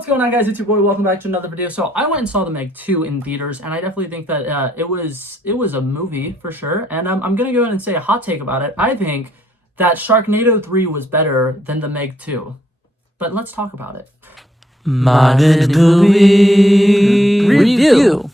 What's going on, guys? It's your boy. Welcome back to another video. So I went and saw The Meg 2 in theaters, and I definitely think that it was a movie for sure. And I'm gonna go ahead and say a hot take about it. I think that Sharknado 3 was better than The Meg 2. But let's talk about it. Modded movie review.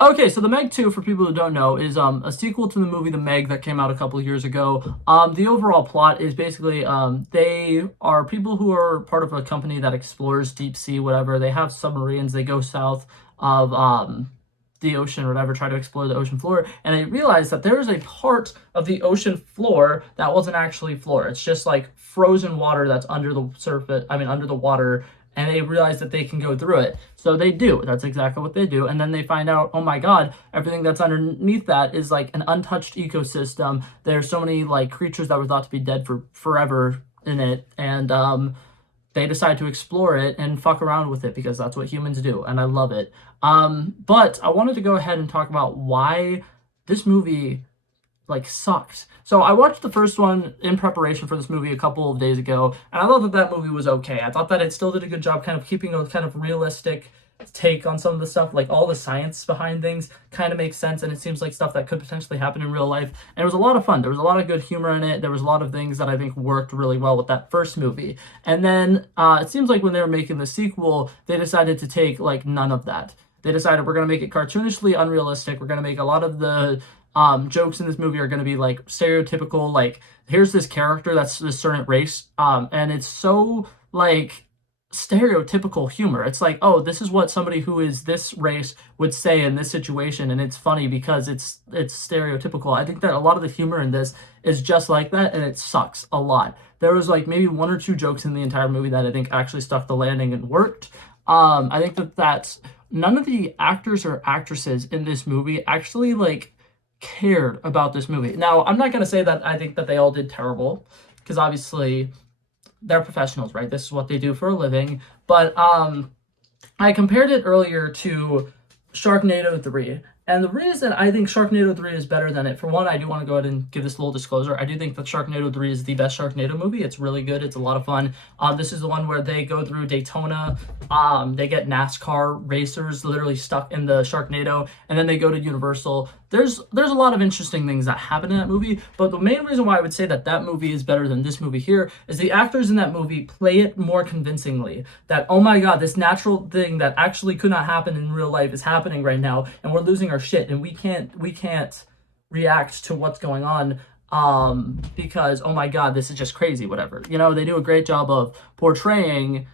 Okay, so The Meg 2, for people who don't know, is a sequel to the movie The Meg that came out a couple years ago. The overall plot is basically they are people who are part of a company that explores deep sea, whatever. They have submarines. They go south of the ocean or whatever, try to explore the ocean floor, and they realize that there is a part of the ocean floor that wasn't actually floor. It's just like frozen water that's under the surface, under the water, and they realize that they can go through it. So they do. That's exactly what they do. And then they find out, oh my god, everything that's underneath that is like an untouched ecosystem. There's so many like creatures that were thought to be dead for forever in it, and they decide to explore it and fuck around with it because that's what humans do, and I love it. But I wanted to go ahead and talk about why this movie sucked. So I watched the first one in preparation for this movie a couple of days ago, and I thought that movie was okay. I thought that it still did a good job kind of keeping a kind of realistic take on some of the stuff. Like, all the science behind things kind of makes sense, and it seems like stuff that could potentially happen in real life. And it was a lot of fun. There was a lot of good humor in it. There was a lot of things that I think worked really well with that first movie. And then it seems like when they were making the sequel, they decided to take like none of that. They decided, we're going to make it cartoonishly unrealistic. We're going to make a lot of the jokes in this movie are going to be like stereotypical, like, here's this character that's this certain race, and it's so like stereotypical humor. It's like, oh, this is what somebody who is this race would say in this situation, and it's funny because it's stereotypical. I think that a lot of the humor in this is just like that, and it sucks a lot. There was like maybe one or two jokes in the entire movie that I think actually stuck the landing and worked. I think that's none of the actors or actresses in this movie actually like cared about this movie. Now, I'm not going to say that I think that they all did terrible, because obviously they're professionals, right? This is what they do for a living. But I compared it earlier to Sharknado 3. And the reason I think Sharknado 3 is better than it, for one, I do want to go ahead and give this little disclosure. I do think that Sharknado 3 is the best Sharknado movie. It's really good. It's a lot of fun. This is the one where they go through Daytona. They get NASCAR racers literally stuck in the Sharknado, and then they go to Universal. There's a lot of interesting things that happen in that movie, but the main reason why I would say that that movie is better than this movie here is the actors in that movie play it more convincingly. That, oh my god, this natural thing that actually could not happen in real life is happening right now, and we're losing our shit, and we can't react to what's going on because, oh my god, this is just crazy, whatever. You know, they do a great job of portraying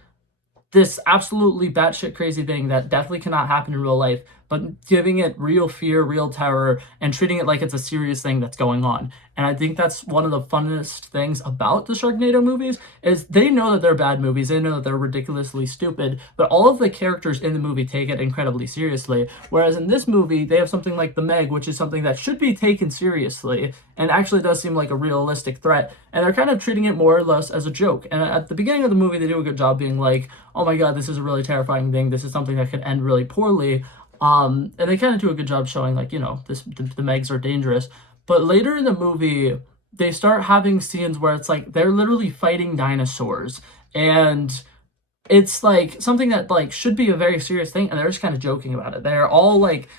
this absolutely batshit crazy thing that definitely cannot happen in real life, but giving it real fear, real terror, and treating it like it's a serious thing that's going on. And I think that's one of the funnest things about the Sharknado movies, is they know that they're bad movies, they know that they're ridiculously stupid, but all of the characters in the movie take it incredibly seriously. Whereas in this movie, they have something like The Meg, which is something that should be taken seriously, and actually does seem like a realistic threat, and they're kind of treating it more or less as a joke. And at the beginning of the movie, they do a good job being like, oh my god, this is a really terrifying thing, this is something that could end really poorly. And they kind of do a good job showing, like, you know, the Megs are dangerous. But later in the movie, they start having scenes where it's like they're literally fighting dinosaurs, and it's like something that like should be a very serious thing, and they're just kind of joking about it. They're all like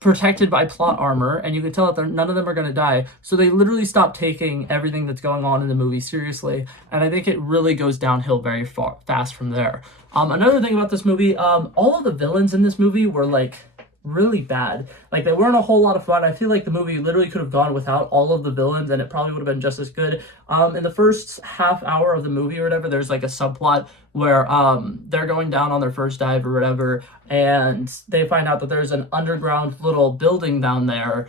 protected by plot armor, and you can tell that none of them are going to die, so they literally stop taking everything that's going on in the movie seriously, and I think it really goes downhill very fast from there. Another thing about this movie, all of the villains in this movie were like really bad. Like, they weren't a whole lot of fun. I feel like the movie literally could have gone without all of the villains, and it probably would have been just as good. In the first half hour of the movie or whatever, there's like a subplot where they're going down on their first dive or whatever, and they find out that there's an underground little building down there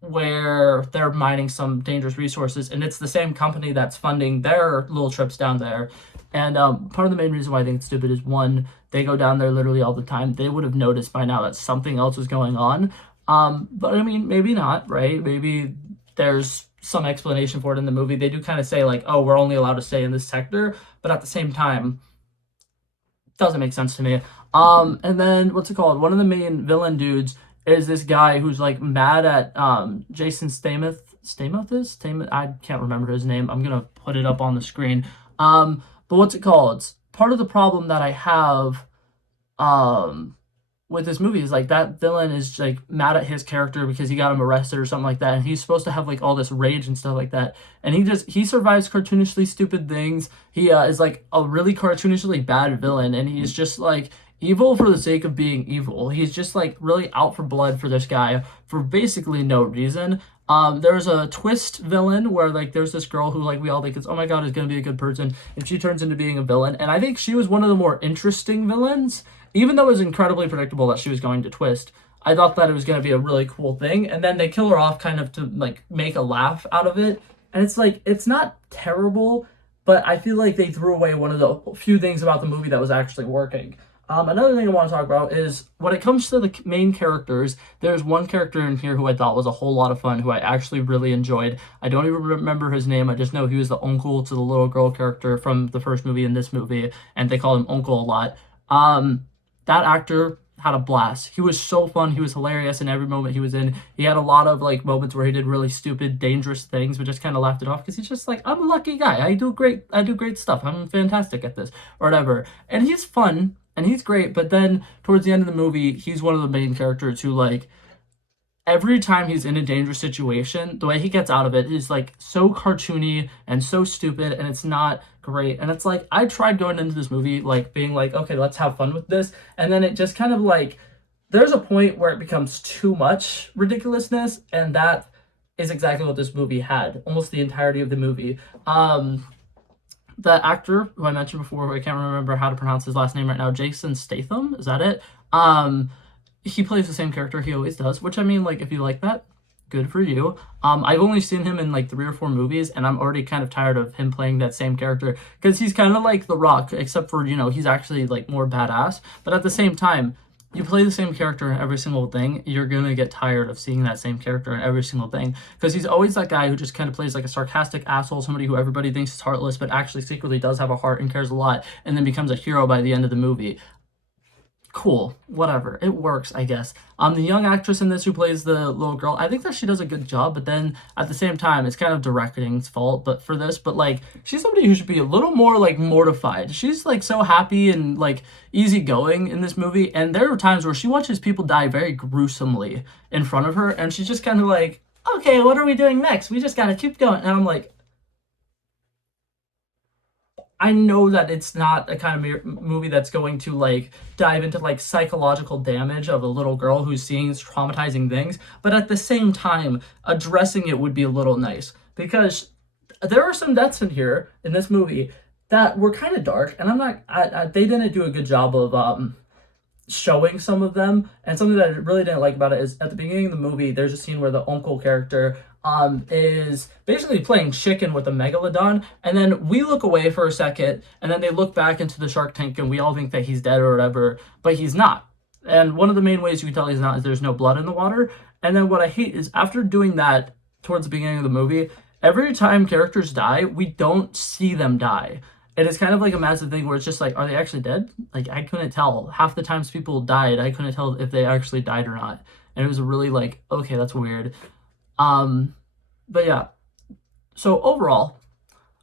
where they're mining some dangerous resources, and it's the same company that's funding their little trips down there. And part of the main reason why I think it's stupid is, one, they go down there literally all the time. They would have noticed by now that something else was going on. But I mean, maybe not, right? Maybe there's some explanation for it in the movie. They do kind of say like, oh, we're only allowed to stay in this sector, but at the same time, it doesn't make sense to me. And then, what's it called? One of the main villain dudes is this guy who's like mad at Jason Statham. I can't remember his name. I'm gonna put it up on the screen. But what's it called? part of the problem that I have um with this movie is like that villain is like mad at his character because he got him arrested or something like that, and he's supposed to have like all this rage and stuff like that, and he survives cartoonishly stupid things. He is like a really cartoonishly bad villain, and he's just like evil for the sake of being evil. He's just like really out for blood for this guy for basically no reason. There's a twist villain where like there's this girl who like we all think is, oh my god, is gonna be a good person, and she turns into being a villain, and I think she was one of the more interesting villains, even though it was incredibly predictable that she was going to twist. I thought that it was going to be a really cool thing, and then they kill her off kind of to like make a laugh out of it. And it's like it's not terrible, but I feel like they threw away one of the few things about the movie that was actually working. Another thing I want to talk about is when it comes to the main characters, there's one character in here who I thought was a whole lot of fun, who I actually really enjoyed. I don't even remember his name. I just know he was the uncle to the little girl character from the first movie and this movie, and they call him Uncle a lot. That actor had a blast. He was so fun. He was hilarious in every moment he was in. He had a lot of like moments where he did really stupid, dangerous things, but just kind of laughed it off because he's just like, I'm a lucky guy. I do great stuff. I'm fantastic at this or whatever. And he's fun and he's great. But then towards the end of the movie, he's one of the main characters who like every time he's in a dangerous situation, the way he gets out of it is like so cartoony and so stupid, and it's not great. And it's like I tried going into this movie like being like, okay, let's have fun with this, and then it just kind of like there's a point where it becomes too much ridiculousness, and that is exactly what this movie had almost the entirety of the movie. The actor who I mentioned before, who I can't remember how to pronounce his last name right now, Jason Statham, is that it? He plays the same character he always does, which I mean, like, if you like that, good for you. I've only seen him in like 3 or 4 movies, and I'm already kind of tired of him playing that same character because he's kind of like The Rock, except for, you know, he's actually like more badass. But at the same time, you play the same character in every single thing, you're gonna get tired of seeing that same character in every single thing because he's always that guy who just kind of plays like a sarcastic asshole, somebody who everybody thinks is heartless, but actually secretly does have a heart and cares a lot, and then becomes a hero by the end of the movie. Cool, whatever, it works, I guess. The young actress in this who plays the little girl, I think that she does a good job, but then at the same time it's kind of directing's fault but for this, but like she's somebody who should be a little more like mortified. She's like so happy and like easygoing in this movie, and there are times where she watches people die very gruesomely in front of her, and she's just kind of like, okay, what are we doing next? We just gotta keep going. And I'm like, I know that it's not a kind of movie that's going to like dive into like psychological damage of a little girl who's seeing traumatizing things, but at the same time, addressing it would be a little nice because there are some deaths in here in this movie that were kind of dark, and I'm not. They didn't do a good job of showing some of them. And something that I really didn't like about it is at the beginning of the movie, there's a scene where the uncle character is basically playing chicken with a megalodon, and then we look away for a second, and then they look back into the shark tank, and we all think that he's dead or whatever, but he's not. And one of the main ways you can tell he's not is there's no blood in the water. And then what I hate is after doing that towards the beginning of the movie, every time characters die, we don't see them die. And it's kind of like a massive thing where it's just like, are they actually dead? Like, I couldn't tell. Half the times people died, I couldn't tell if they actually died or not. And it was really like, okay, that's weird. But yeah. So overall,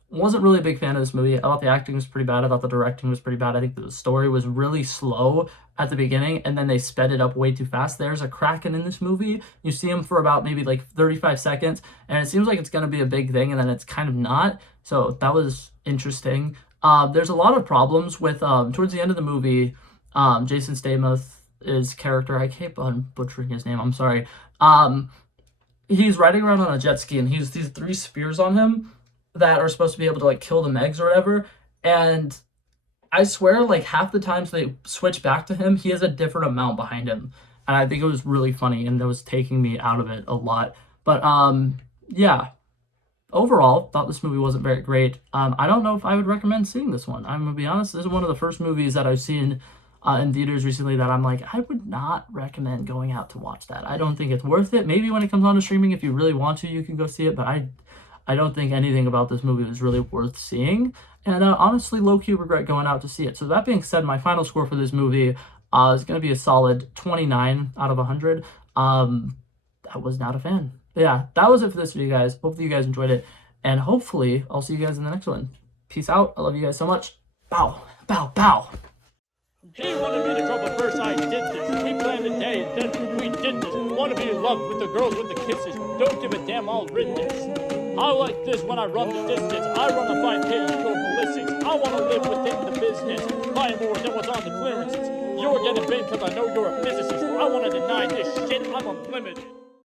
wasn't really a big fan of this movie. I thought the acting was pretty bad. I thought the directing was pretty bad. I think the story was really slow at the beginning, and then they sped it up way too fast. There's a Kraken in this movie. You see him for about maybe like 35 seconds, and it seems like it's going to be a big thing, and then it's kind of not. So that was interesting. There's a lot of problems with, towards the end of the movie, Jason Statham's character, I keep on butchering his name, I'm sorry. He's riding around on a jet ski, and he's these 3 spears on him that are supposed to be able to like kill the Megs or whatever, and I swear like half the times they switch back to him, he has a different amount behind him, and I think it was really funny, and that was taking me out of it a lot. But yeah, overall thought this movie wasn't very great. I don't know if I would recommend seeing this one. I'm gonna be honest, this is one of the first movies that I've seen in theaters recently that I'm like, I would not recommend going out to watch that. I don't think it's worth it. Maybe when it comes on to streaming, if you really want to, you can go see it, but I don't think anything about this movie was really worth seeing, and honestly, low-key regret going out to see it. So that being said, my final score for this movie is going to be a solid 29 out of 100. I was not a fan. But yeah, that was it for this video, guys. Hopefully you guys enjoyed it, and hopefully I'll see you guys in the next one. Peace out. I love you guys so much. Bow. Bow, bow. He wanted me to drop a verse, I did this. We planned a day, and then we did this. Wanna be in love with the girls with the kisses. Don't give a damn, I'll written this. I like this when I run the distance. I run a 5K, you go ballistics. I wanna live within the business. Buy more than what's on the clearances. You're getting big cause I know you're a physicist. I wanna deny this shit, I'm unlimited.